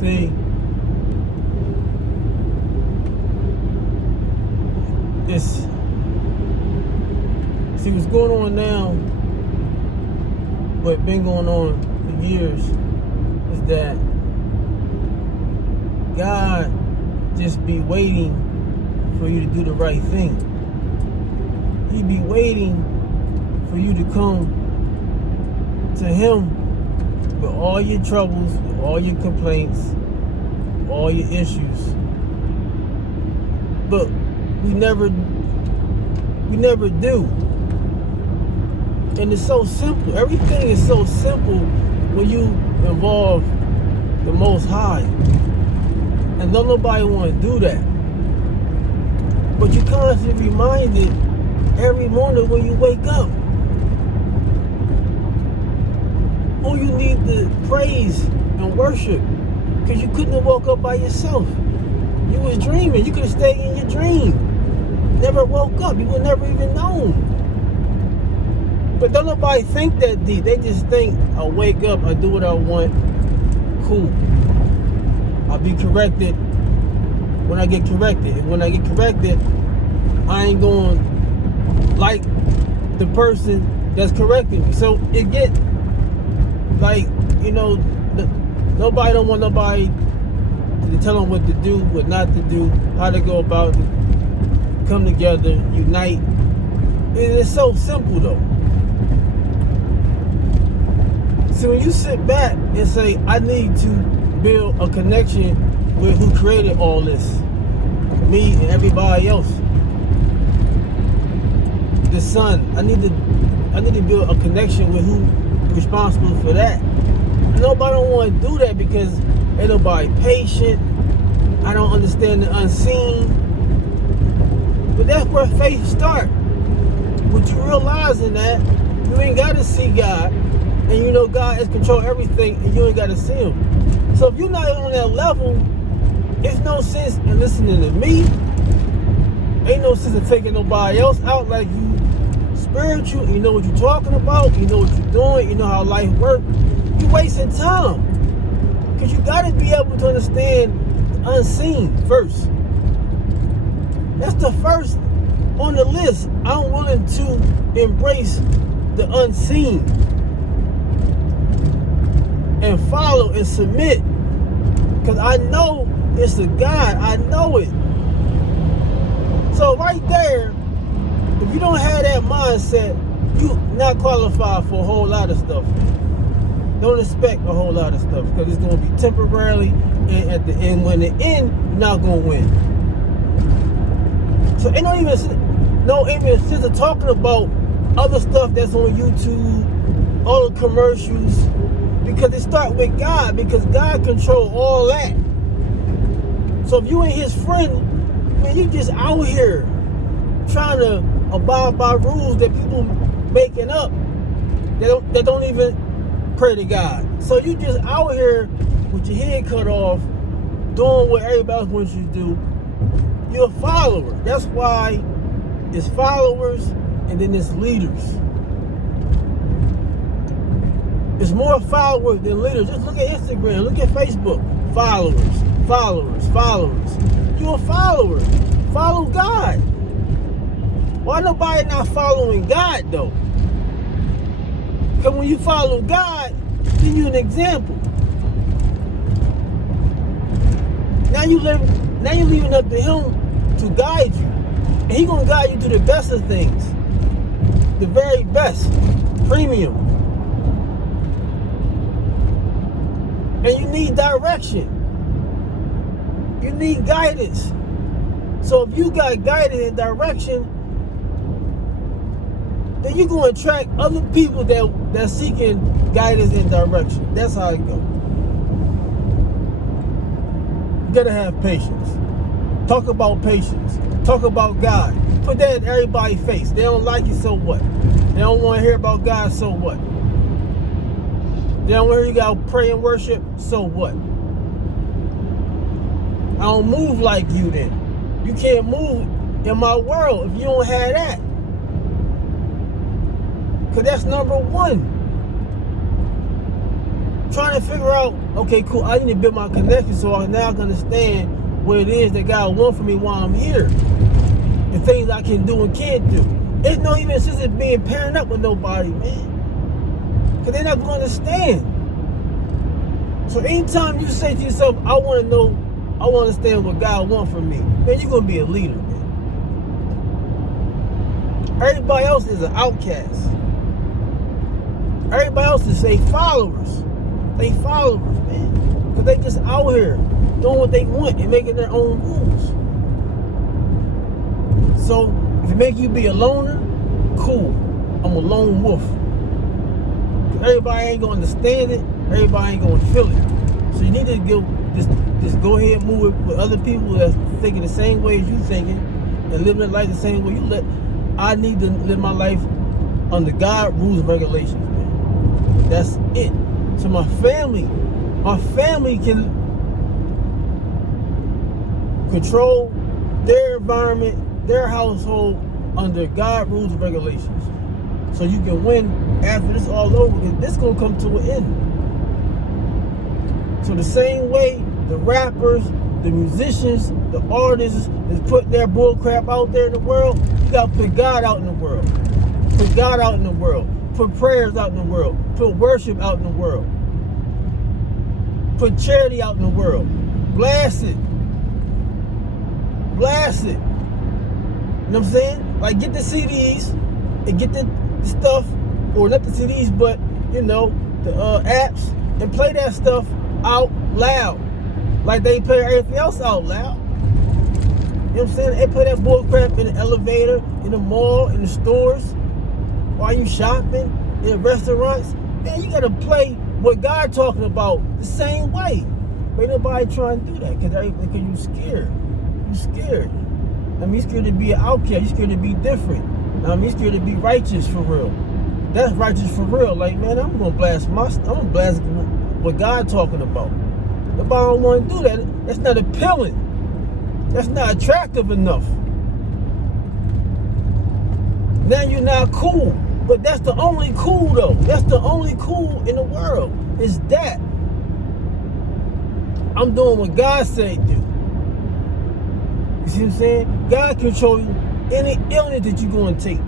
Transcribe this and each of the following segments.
See, what's going on now, what's been going on for years, is that God just be waiting for you to do the right thing. He be waiting for you to come to Him with all your troubles, with all your complaints, with all your issues. But we never do. And it's so simple. Everything is so simple when you involve the Most High. And don't nobody want to do that. But you constantly reminded every morning when you wake up who you need to praise and worship. Because you couldn't have woke up by yourself. You was dreaming. You could have stayed in your dream. Never woke up. You would never even known. But don't nobody think that deep. They just think, I'll wake up, I'll do what I want. Cool. I'll be corrected when I get corrected. And when I get corrected, I ain't going like the person that's correcting me. So it get like, nobody don't want nobody to tell them what to do, what not to do, how to go about it, come together, unite. It's so simple though. So when you sit back and say, I need to build a connection with who created all this, me and everybody else, the sun, I need to build a connection with who is responsible for that. Nobody don't want to do that because ain't nobody patient. I don't understand the unseen. But that's where faith starts. With you realizing that you ain't got to see God. And you know God is control everything, and you ain't got to see Him. So if you're not on that level, it's no sense in listening to me. Ain't no sense in taking nobody else out like you spiritual. You know what you're talking about. You know what you're doing. You know how life works. You're wasting time. Because you got to be able to understand the unseen first. That's the first on the list. I'm willing to embrace the unseen. And follow and submit. Because I know it's a God. I know it. So right there, if you don't have that mindset, you not qualified for a whole lot of stuff. Don't expect a whole lot of stuff. Because it's going to be temporarily. And at the end, when the end, you're not going to win. So ain't no even sense of talking about other stuff that's on YouTube, all the commercials. Because it starts with God, because God controls all that. So if you ain't His friend, man, you just out here trying to abide by rules that people making up that don't even pray to God. So you just out here with your head cut off, doing what everybody else wants you to do. You're a follower. That's why it's followers and then it's leaders. It's more followers than leaders. Just look at Instagram, look at Facebook. Followers. You're a follower. Follow God. Why nobody not following God though? Because when you follow God, then you're an example. Now you're leaving up to Him to guide you. And He's going to guide you to the best of things. The very best. Premium. And you need direction. You need guidance. So if you got guidance and direction, then you're going to attract other people that's seeking guidance and direction. That's how it goes. You got to have patience. Talk about patience. Talk about God. Put that in everybody's face. They don't like you, so what? They don't want to hear about God, so what? They don't want to hear you got to pray and worship, so what? I don't move like you then. You can't move in my world if you don't have that. Because that's number one. trying to figure out, okay, cool, I need to build my connection so I now can understand what it is that God wants from me while I'm here. The things I can do and can't do. It's no even sense of being pairing up with nobody, man. Because they're not going to understand. So anytime you say to yourself, I want to know, I want to understand what God wants from me, man, you're going to be a leader, man. Everybody else is an outcast. Everybody else is, say, followers. They followers, man. Because they just out here doing what they want and making their own rules. So, if it make you be a loner, cool. I'm a lone wolf. Everybody ain't gonna understand it. Everybody ain't gonna feel it. So you need to just go ahead and move it with other people that's thinking the same way as you thinking and living their life the same way you live. I need to live my life under God rules and regulations, man. That's it. So my family can control their environment, their household under God rules and regulations. So you can win after this all over, because this gonna come to an end. So the same way the rappers, the musicians, the artists is putting their bull crap out there in the world, you gotta put God out in the world. Put God out in the world. Put prayers out in the world. Put worship out in the world. Put charity out in the world. Blast it. Blast it. You know what I'm saying? Like, get the CDs and get the stuff, or not the CDs, but, you know, the apps, and play that stuff out loud. Like they play everything else out loud. You know what I'm saying? They play that bull crap in the elevator, in the mall, in the stores, while you shopping, in restaurants. Man, you gotta play what God talking about the same way. But ain't nobody trying to do that because you scared. You scared. I mean, you scared to be an outcast. You scared to be different. I mean, you scared to be righteous for real. That's righteous for real. Like, man, I'm gonna blast what God talking about. Nobody don't want to do that. That's not appealing. That's not attractive enough. Now you're not cool. But that's the only cool, though. That's the only cool in the world. Is that. I'm doing what God said do. You see what I'm saying? God control you. Any illness that you're going to take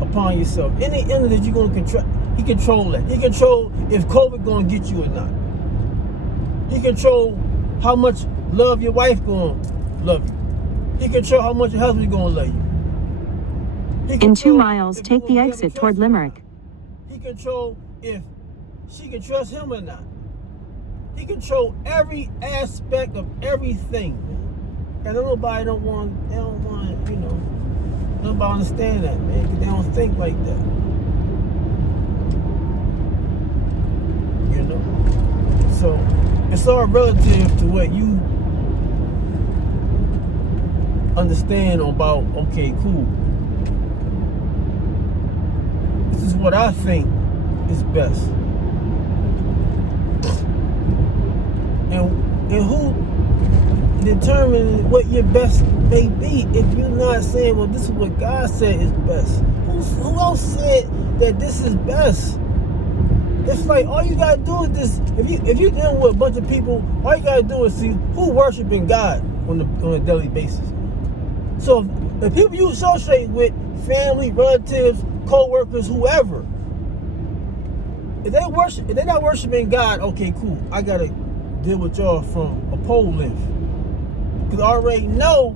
upon yourself. Any illness that you're going to control. He control that. He control if COVID going to get you or not. He control how much love your wife going to love you. He control how much your husband going to love you. In 2 miles, take the exit toward Limerick. He control if she can trust him or not. He control every aspect of everything. And nobody don't want, you know, nobody understand that, man, because they don't think like that. You know? So, it's all relative to what you understand about, okay, cool. This is what I think is best. And who determines what your best may be if you're not saying, well, this is what God said is best? Who else said that this is best? It's like all you gotta do is this. If you're dealing with a bunch of people, all you gotta do is see who worshiping God on a daily basis. So the people you associate with, family, relatives, co-workers, whoever, if they're not worshiping God, okay, cool. I gotta deal with y'all from a pole length. Because I already know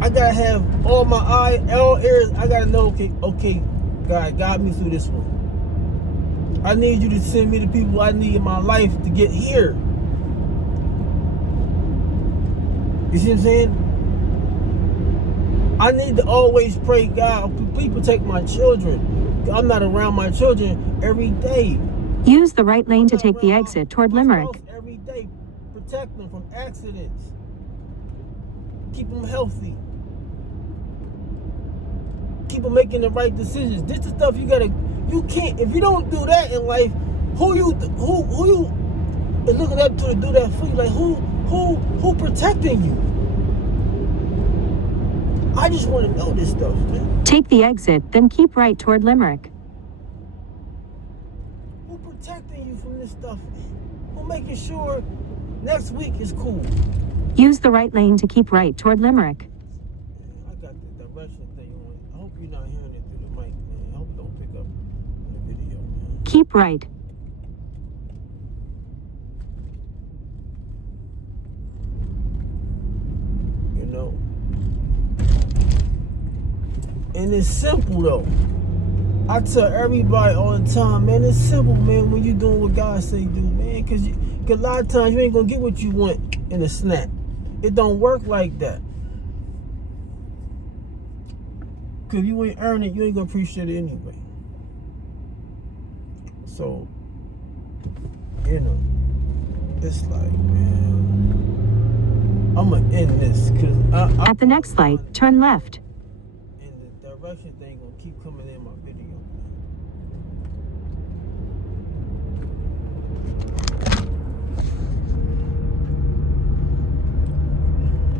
I gotta have all ears. I gotta know, okay, God, guide me through this one. I need you to send me the people I need in my life to get here. You see what I'm saying? I need to always pray, God, please protect my children. I'm not around my children every day. Use the right lane to take the exit toward Limerick. Every day, protect them from accidents. Keep them healthy. Keep them making the right decisions. This is stuff you can't, if you don't do that in life, who you is looking up to do that for you? Like who protecting you? I just want to know this stuff, man. Take the exit, then keep right toward Limerick. Who Who protecting you from this stuff? Who making sure next week is cool? Use the right lane to keep right toward Limerick. I got the direction thing on. I hope you're not hearing it through the mic, man. I hope it don't pick up in the video, man. Keep right. You know. And it's simple though. I tell everybody all the time, man, it's simple, man, when you doing what God say do, man. Cause a lot of times you ain't gonna get what you want in a snap. It don't work like that. Cause if you ain't earn it, you ain't gonna appreciate it anyway. So, you know, it's like, man, I'ma end this cause At the next light, turn left. and the direction thing gonna keep coming in my video.